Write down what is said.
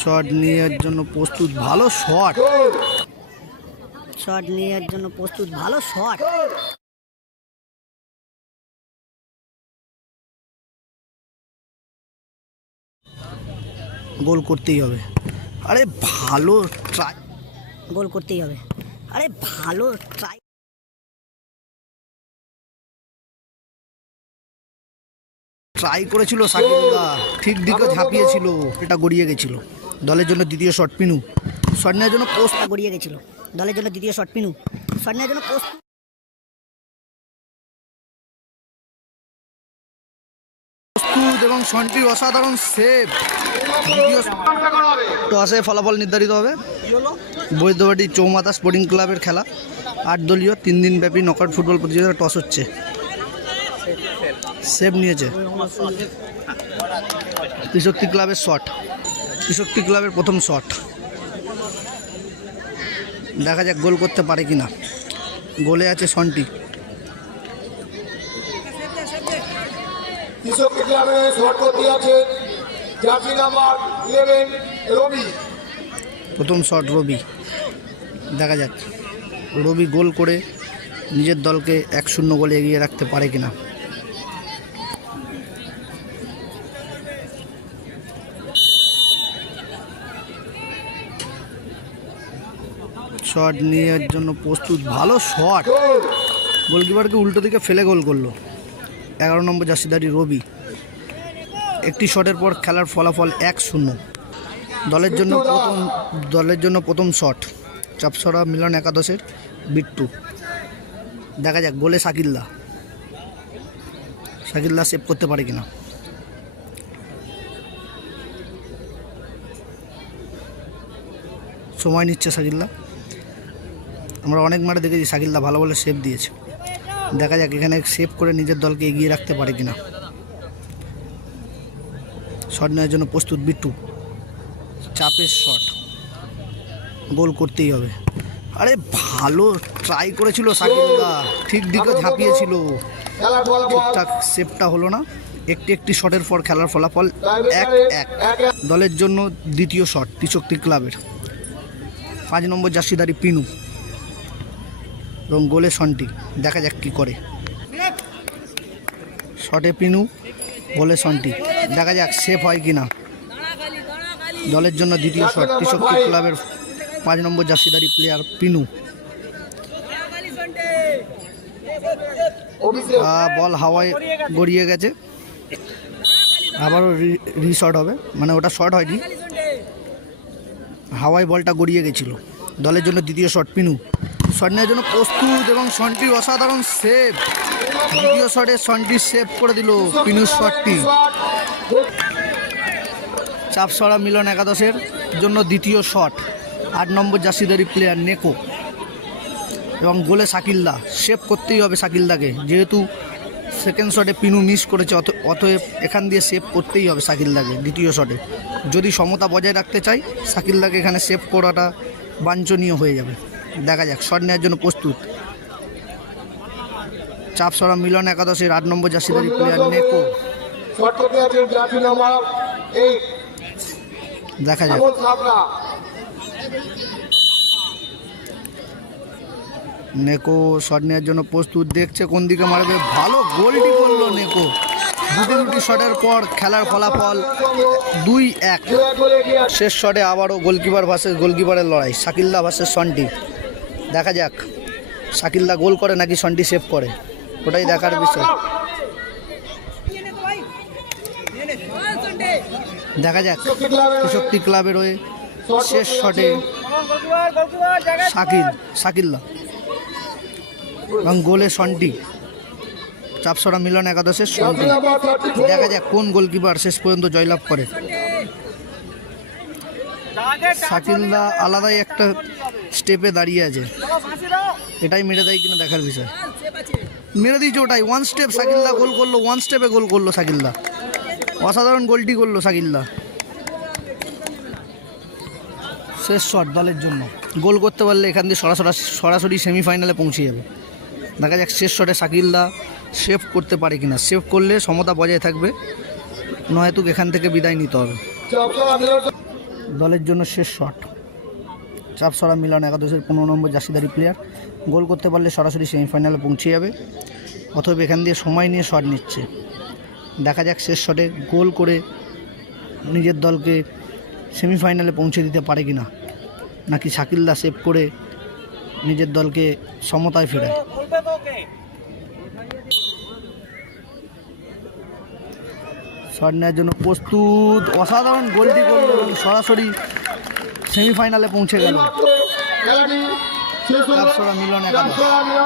Shot নেওয়ার জন্য প্রস্তুত, ভালো শট। শট নেওয়ার জন্য প্রস্তুত, ভালো শট। গোল করতেই হবে। আরে ভালো ট্রাই, গোল করতেই হবে। আরে ভালো ট্রাই। ট্রাই করেছিল সাকিবদা, ঠিক দিকে ঝাঁপিয়েছিল, এটা গড়িয়ে গেছিল। দলের জন্য দ্বিতীয় শট পিনু। শট নেওয়ার জন্য পোস্ট গড়িয়ে গেছিল। দলের জন্য দ্বিতীয় শট পিনু। শট নেওয়ার জন্য প্রস্তুত এবং সন্টির অসাধারণ সেভ। দ্বিতীয় টসে ফলাফল নির্ধারিত হবে। বৈদ্যবাটি চৌমাথা স্পোর্টিং ক্লাবের খেলা 8 দলীয় 3 দিনব্যাপী নকআউট ফুটবল প্রতিযোগিতা। টস হচ্ছে, সেভ নিয়েছে ত্রিশক্তি ক্লাবের শট। ত্রিশক্তি ক্লাবের প্রথম শট, দেখা যাক গোল করতে পারে কিনা। গোলে আছে সন্টি। ত্রিশক্তি ক্লাবে শট করতে আছে জার্সি নাম্বার 11 রবি। প্রথম শট রবি, দেখা যাক রবি গোল করে নিজের দলকে 1-0 গোলে এগিয়ে রাখতে পারে কিনা। শট নেওয়ার জন্য প্রস্তুত, ভালো শট। গোলকিপারকে উল্টো দিকে ফেলে গোল করলো 11 নম্বর জার্সিধারী রবি। একটি শটের পর খেলার ফলাফল 1-0। দলের জন্য প্রথম শট চাপছড়া মিলন একাদশের বিট্টু। দেখা যাক গোলে শাকিল্লা সেভ করতে পারে কিনা। সময় নিচ্ছে শাকিল্লা। আমরা অনেক মাঠে দেখেছি শাকিল্লা ভালো বলে সেভ দিয়েছে। দেখা যাক এখানে সেভ করে নিজের দলকে এগিয়ে রাখতে পারে কিনা। শট নেওয়ার জন্য প্রস্তুত বিট্টু। চাপের শট, গোল করতেই হবে। আরে ভালো ট্রাই করেছিল সাকিবদা, ঠিক দিকে ঝাঁপিয়েছিল, ঠিকঠাক সেভটা হলো না। একটি শটের পর খেলার ফলাফল 1-1। দলের জন্য দ্বিতীয় শট ত্রিশক্তি ক্লাবের 5 নম্বর জার্সিধারী পিনু এবং গোলে সন্টি। দেখা যাক কি করে। শটে পিনু, গোলে সন্টি। দেখা যাক সেভ হয় কিনা। দলের জন্য দ্বিতীয় শট ত্রিশক্তি ক্লাবের 5 নম্বর জার্সিধারী প্লেয়ার পিনু। বল হাওয়ায় গড়িয়ে গেছে, আবারও রিশট হবে, মানে ওটা শট হয়নি, হাওয়ায় বলটা গড়িয়ে গেছিল। দলের জন্য দ্বিতীয় শট পিনু। শট নেওয়ার জন্য প্রস্তুত এবং সন্টির অসাধারণ সেভ। দ্বিতীয় শটে সন্টি সেভ করে দিল পিনুর শটটি। চাপছড়া মিলন একাদশের জন্য দ্বিতীয় শট 8 নম্বর জার্সিধারী প্লেয়ার নেকো এবং গোলে শাকিল্লা। সেভ করতেই হবে শাকিল্লাকে, যেহেতু সেকেন্ড শটে পিনু মিস করেছে, অতএব এখান দিয়ে সেভ করতেই হবে শাকিল্লাকে দ্বিতীয় শটে। যদি সমতা বজায় রাখতে চাই শাকিল্লাকে এখানে সেভ করাটা বাঞ্ছনীয় হয়ে যাবে। দেখা যাক শট নেওয়ার জন্য প্রস্তুত চাপছড়া মিলন একাদশের 8 নম্বর জার্সিধারী প্লেয়ার নেকো। দেখা যাক নেকো শট নেওয়ার জন্য প্রস্তুত, দেখছে কোন দিকে মারবে। ভালো গোলটি করলো নেকো। দুটি শটের পর খেলার ফলাফল 2-1। শেষ শটে আবারও গোলকিপার ভার্সেস গোলকিপারের লড়াই, শাকিল্লা ভার্সেস সন্টি। দেখা যাক শাকিল্লা গোল করে নাকি সন্টি সেভ করে, ওটাই দেখার বিষয়। দেখা যাক ত্রিশক্তি ক্লাবের হয়ে শেষ শটে শাকিল্লা এবং গোলে সন্টি। চাপছড়া মিলন একাদশের সন্টি। দেখা যাক কোন গোলকিপার শেষ পর্যন্ত জয়লাভ করে। শাকিল্লা আলাদাই একটা স্টেপে দাঁড়িয়ে আছে, এটাই মেরে দেয় কিনা দেখার বিষয়। মেরে দিয়েছে ওটাই, 1 স্টেপ শাকিল্লা গোল করলো, 1 স্টেপে গোল করলো শাকিল্লা। অসাধারণ গোলটি করলো শাকিল্লা। শেষ শট দলের জন্য, গোল করতে পারলে এখান দিয়ে সরাসরি সেমিফাইনালে পৌঁছে যাবে। দেখা যাক শেষ শটে শাকিল্লা সেভ করতে পারে কিনা। সেভ করলে সমতা বজায় থাকবে, নয়তো এখান থেকে বিদায় নিতে হবে। দলের জন্য শেষ শট। চাপসরা মিলন একাদশের 15 নম্বর জার্সিধারী প্লেয়ার। গোল করতে পারলে সরাসরি সেমিফাইনালে পৌঁছে যাবে। অথবা এখান দিয়ে সময় নিয়ে শট নিচ্ছে। দেখা যাক শেষ শটে গোল করে নিজের দলকে সেমিফাইনালে পৌঁছে দিতে পারে কিনা, নাকি শাকিল দা সেভ করে নিজের দলকে সমতায় ফেরায়। শট নেওয়ার জন্য প্রস্তুত, অসাধারণ গোলটি করল এবং সরাসরি সেমিফাইনালে পৌঁছে গেল খেলাটি শেষ হলো। চাপসরা মিলন একাদশ। চাপসরা মিলন